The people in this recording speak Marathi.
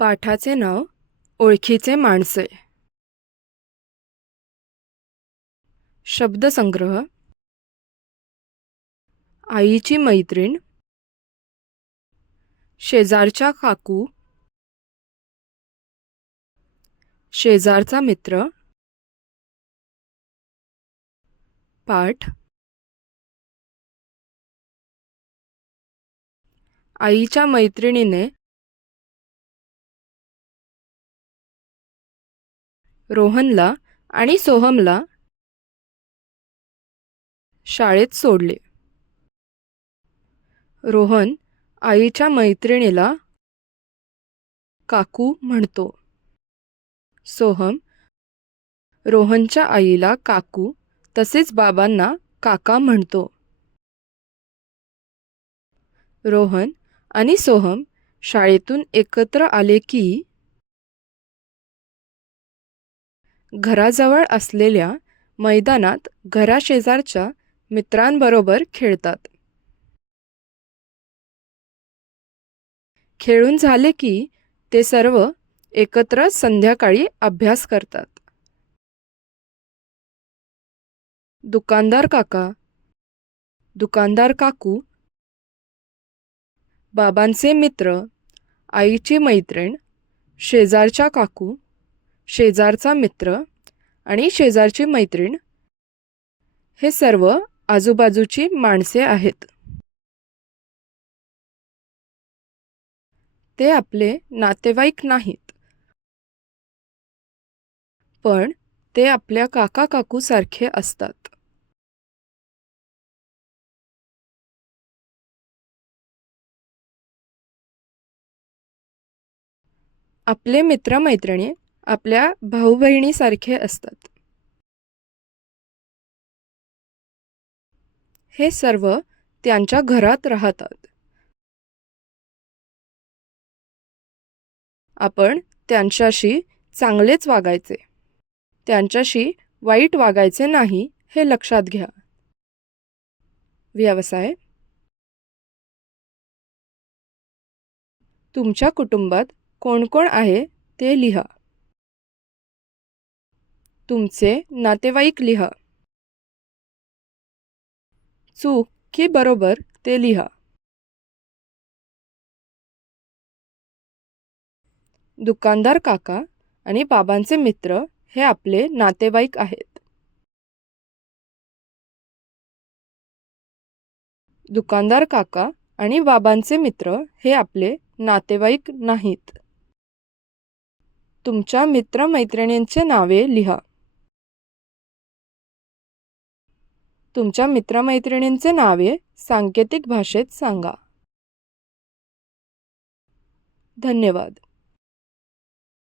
पाठाचे नाव ओळखीचे माणसे. शब्दसंग्रह. आईची मैत्रीण, शेजारच्या काकू, शेजारचा मित्र, पाठ. आईच्या मैत्रिणीने रोहनला आणि सोहमला शाळेत सोडले. रोहन आईच्या मैत्रिणीला काकू म्हणतो. सोहम रोहनच्या आईला काकू तसेच बाबांना काका म्हणतो. रोहन आणि सोहम शाळेतून एकत्र आले की घराजवळ असलेल्या मैदानात घराशेजारच्या मित्रांबरोबर खेळतात. खेळून झाले की ते सर्व एकत्र संध्याकाळी अभ्यास करतात. दुकानदार काका, दुकानदार काकू, बाबांचे मित्र, आईची मैत्रीण, शेजारच्या काकू, शेजारचा मित्र आणि शेजारची मैत्रीण हे सर्व आजूबाजूची माणसे आहेत. ते आपले नातेवाईक नाहीत, पण ते आपल्या काका काकू सारखे असतात. आपले मित्रमैत्रिणी आपल्या भाऊ बहिणीसारखे असतात. हे सर्व त्यांच्या घरात राहतात. आपण त्यांच्याशी चांगलेच वागायचे, त्यांच्याशी वाईट वागायचे नाही हे लक्षात घ्या. व्यवसाय. तुमच्या कुटुंबात कोण कोण आहे ते लिहा. तुमचे नातेवाईक लिहा. चूक की बरोबर ते लिहा. दुकानदार काका आणि बाबांचे मित्र हे आपले नातेवाईक आहेत. दुकानदार काका आणि बाबांचे मित्र हे आपले नातेवाईक नाहीत. तुमच्या मित्रमैत्रिणींची नावे लिहा. तुमच्या मित्रमैत्रिणींचे नावे सांकेतिक भाषेत सांगा. धन्यवाद.